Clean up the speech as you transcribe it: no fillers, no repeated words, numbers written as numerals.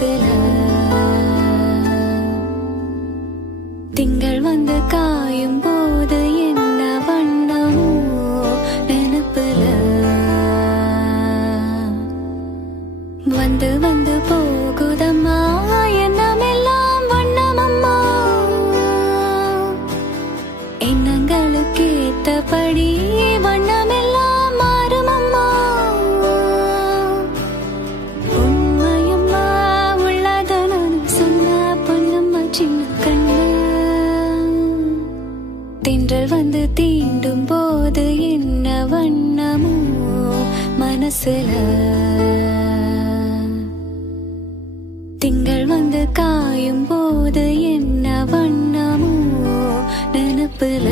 மனசுல திங்கள் வந்து காயும் போது என்ன வண்ணமோ நினைப்புல வந்து வந்து போகுதம்மா எண்ணமெல்லாம் வண்ணமம்மா எண்ணங்களுக்கு ஏத்தபடி வண்ணமெல்லாம் மாறுமம்மா உண்மையம்மா உள்ளத நான் சொன்ன பொன்னம்மா சின்ன கண்ணு தென்றல் வந்து தீண்டும் போது என்ன வண்ணமோ மனசுல திங்கள் வந்து காயும் போது என்ன வண்ணமோ நினைப்புல